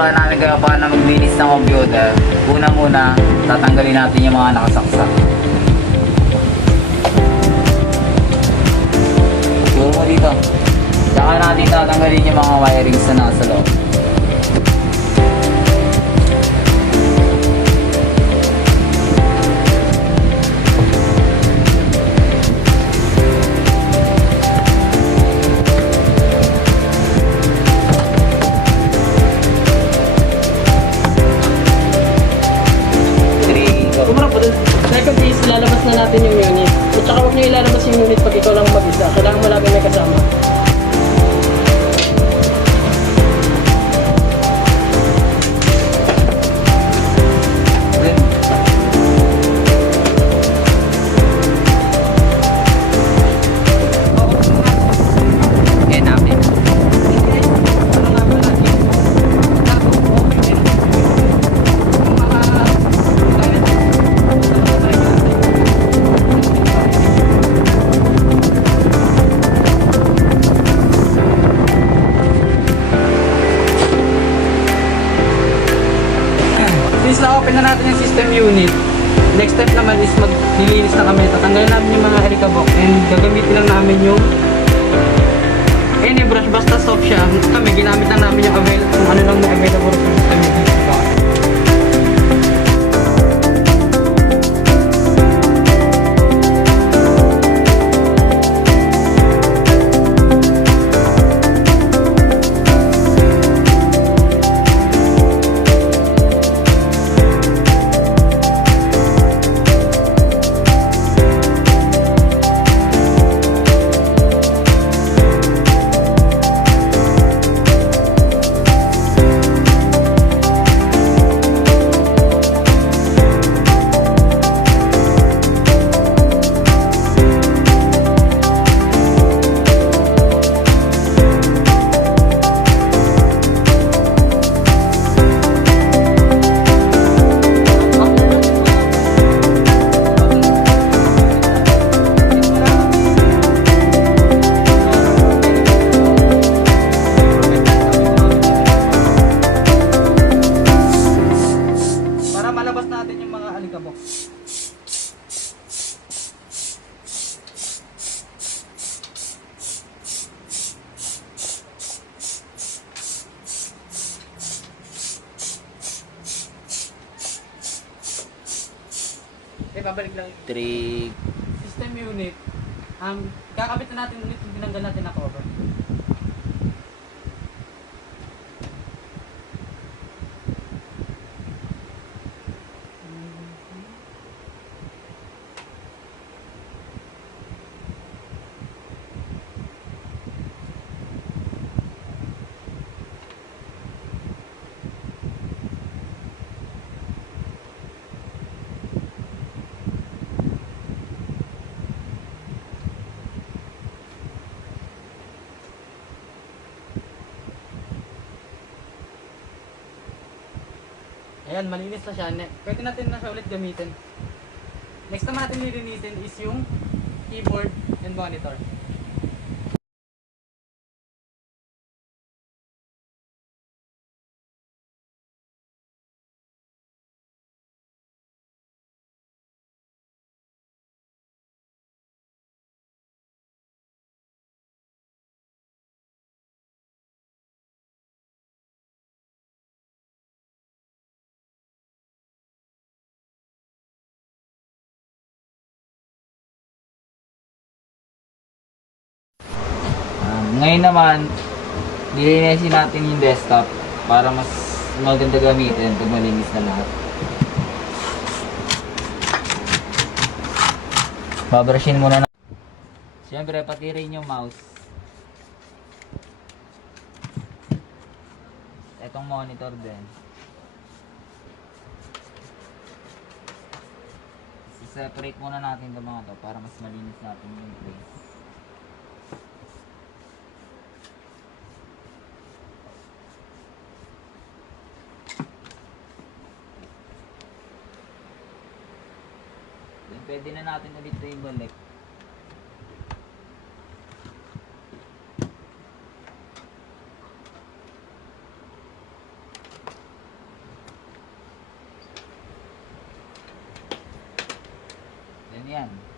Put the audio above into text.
tuturuan namin kayo paano maglinis ng computer. Una-muna, tatanggalin natin yung mga nakasaksak. Siguro mo dito. Tsaka natin tatanggalin yung mga wirings na nasa loob. Second is, ilalabas na natin yung unit. At saka huwag nyo ilalabas yung unit pag ikaw lang mag-isa. Kailangan mo lagi may kasama. Since na-open na natin yung system unit, next step naman is maglilinis na kami. Tatanggalin namin yung mga alikabok and gagamitin lang namin yung any brush, basta soft siya. Kami, ginamit lang namin yung kung ano lang may available sa system unit. Malabas natin yung mga alikabok. Babalik lang yung Trig. system unit. Kakabit na natin ulit yung tinanggal natin na cover. Ayan, malinis na siya. Pwede natin na siya ulit gamitin. Next naman natin lilinisin is yung keyboard and monitor. Ngayon naman, nilinisin natin yung desktop para mas maganda gamitin pag malinis na lahat. Babrushin muna na. Siyempre, pati rin yung mouse. Itong monitor din. I-separate muna natin itong mga to para mas malinis natin yung place. Then pwede na natin ulit ito ibalik. Yan.